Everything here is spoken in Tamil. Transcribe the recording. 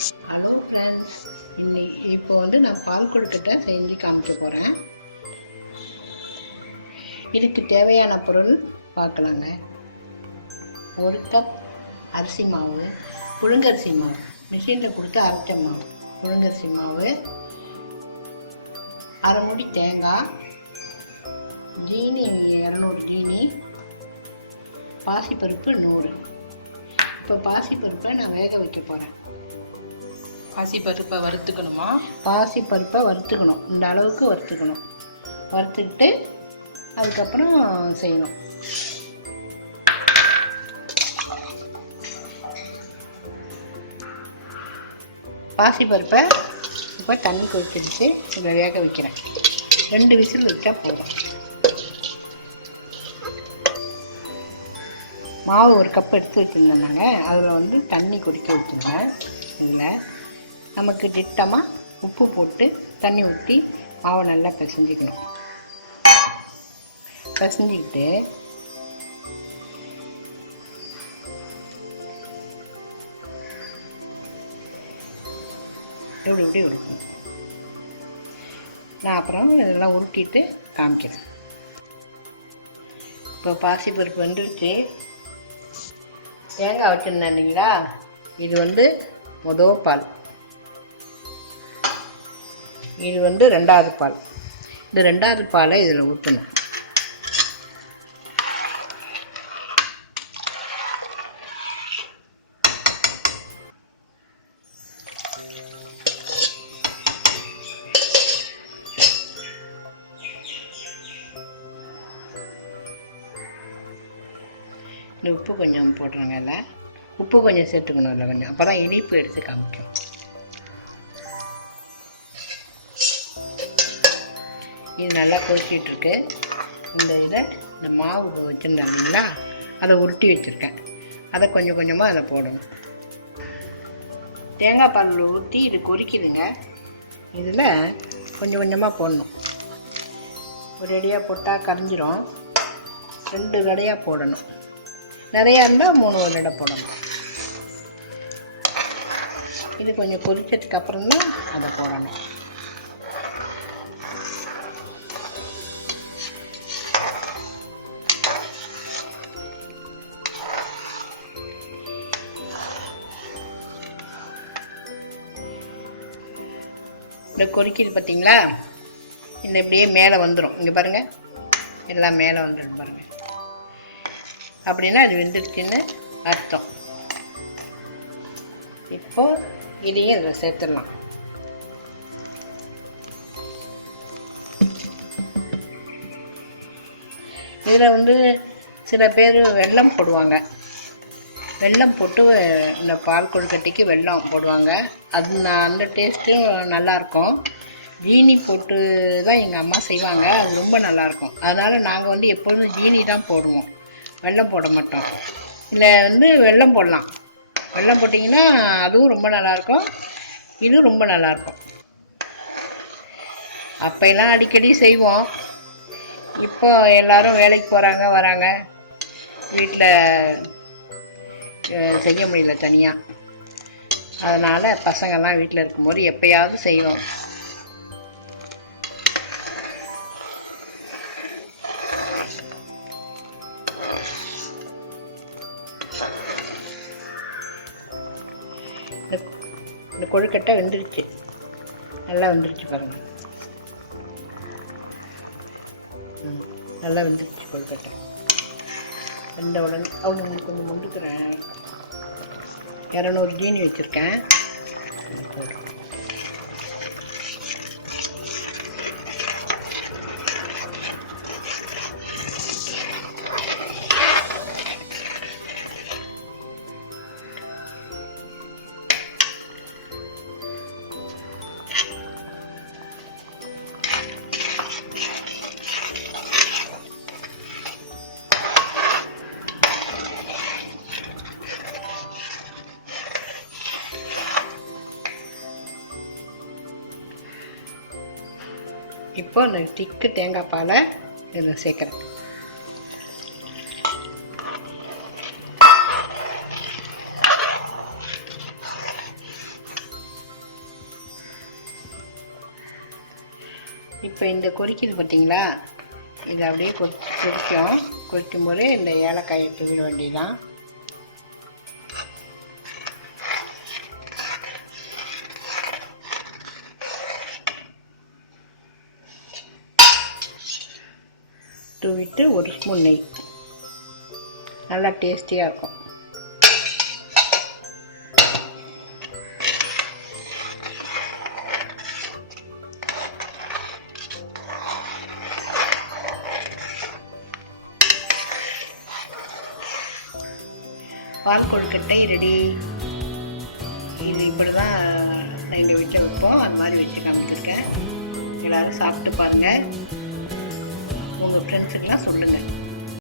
ஹலோ ஃப்ரெண்ட்ஸ், இப்போ நான் பால் கொழுக்கட்டை செஞ்சு காமிக்க போகிறேன். இதுக்கு தேவையான பொருள் பார்க்கலாங்க. 1 கப் அரிசி மாவு, புழுங்கரிசி மாவு, மிஷினில் கொடுத்து அரைச்ச மாவு, புழுங்கரிசி மாவு, அரை மூடி தேங்காய், ஜீனி 200 ஜீனி, பாசிப்பருப்பு 100. இப்போ பாசிப்பருப்பை நான் வேக வைக்க போகிறேன். பாசிப்பருப்பை வறுத்துக்கணுமா? பாசிப்பருப்பை வறுத்துக்கணும், இந்த அளவுக்கு வறுத்துக்கணும். வறுத்துக்கிட்டு அதுக்கப்புறம் செய்யணும். பாசிப்பருப்பை இப்போ தண்ணி கொதிச்சிருச்சு, இதை வேக வைக்கிறேன். 2 விசில் வச்சா போதும். மாவு 1 கப் எடுத்து வச்சுருந்தேனாங்க, அதில் தண்ணி கொதிக்க வச்சுருந்தேன். இதில் நமக்கு திட்டமாக உப்பு போட்டு தண்ணி ஊற்றி மாவை நல்லா பிசைஞ்சிக்கணும். பிசைஞ்சிக்கிட்டு இப்படி உருக்கணும். நான் அப்புறம் இதெல்லாம் உருட்டிட்டு காமிக்கிறேன். இப்போ பாசிப்பருப்பு வந்துருச்சு. தேங்காய் வச்சுருந்தேன் இல்லைங்களா, இது முதல் பால், இது 2வது பால். இந்த 2வது பாலை இதில் ஊற்றணும். இந்த உப்பு கொஞ்சம் போட்டுருங்க. இல்லை, உப்பு கொஞ்சம் சேர்த்துக்கணும் இல்லை கொஞ்சம், அப்போ தான் இனிப்பு எடுத்து காமிக்கும். இது நல்லா கொதிச்சிட்ருக்கு. இந்த மாவு வச்சுருந்தேன் இல்லைங்களா, அதை உருட்டி வச்சுருக்கேன். அதை கொஞ்சம் கொஞ்சமாக அதை போடணும். தேங்காய் பால் ஊற்றி இது கொதிக்குதுங்க. இதில் கொஞ்சம் கொஞ்சமாக போடணும். ஒரு அடியாக போட்டால் கரைஞ்சிரும். 2 கடையாக போடணும். நிறையா இருந்தால் 3 தடவை போடணும். இது கொஞ்சம் கொதிச்சதுக்கு அப்புறம்தான் அதை போடணும். இந்த கொதிக்குது பார்த்தீங்களா, இந்த இப்படியே மேலே வந்துடும். இங்கே பாருங்கள், எல்லாம் மேலே வந்துடும் பாருங்கள். அப்படின்னா அது வெந்துடுச்சுன்னு அர்த்தம். இப்போ இதையும் இதில் சேர்த்துடலாம். இதில் சில பேர் வெல்லம் போடுவாங்க. வெல்லம் போட்டு இந்த பால் கொழுக்கட்டைக்கு வெல்லம் போடுவாங்க. அந்த டேஸ்ட்டும் நல்லாயிருக்கும். ஜீனி போட்டு தான் எங்கள் அம்மா செய்வாங்க. அது ரொம்ப நல்லாயிருக்கும். அதனால் நாங்கள் எப்பொழுதும் ஜீனி தான் போடுவோம், வெல்லம் போட மாட்டோம். இல்லை வெல்லம் போடலாம். வெல்லம் போட்டிங்கன்னா அதுவும் ரொம்ப நல்லாயிருக்கும், இதுவும் ரொம்ப நல்லாயிருக்கும். அப்போல்லாம் அடிக்கடி செய்வோம். இப்போ எல்லோரும் வேலைக்கு போகிறாங்க வராங்க, வீட்டில் செய்ய முடியல தனியாக. அதனால் பசங்கள்லாம் வீட்டில் இருக்கும்போது எப்போயாவது செய்வோம். இந்த கொழுக்கட்டை வெந்துருச்சு, நல்லா வெந்துருச்சு பாருங்கள். நல்லா வெந்துருச்சு கொழுக்கட்டை. வெந்த உடனே அவங்களுக்கு கொஞ்சம் முண்டுக்கிறேன். 200 ஜீனி வச்சுருக்கேன். இப்போ அந்த திக்கு தேங்காய் பாலை இதில் சேர்க்குறேன். இப்போ இந்த கொதிக்குது பார்த்தீங்களா, இது அப்படியே கொதிக்கும் போது இந்த ஏலக்காயை தூவிட வேண்டியதுதான். தூவிட்டு 1 ஸ்பூன் நெய், நல்லா டேஸ்டியாக இருக்கும். பால் கொழுக்கட்டை ரெடி. இது இப்படி தான் எங்கள் வீட்டில் வைப்போம், அது மாதிரி வச்சு காமிச்சிருக்கேன். எல்லோரும் சாப்பிட்டு பாருங்கள், உங்கள் ஃப்ரெண்ட்ஸுக்கெலாம் சொல்லுங்கள்.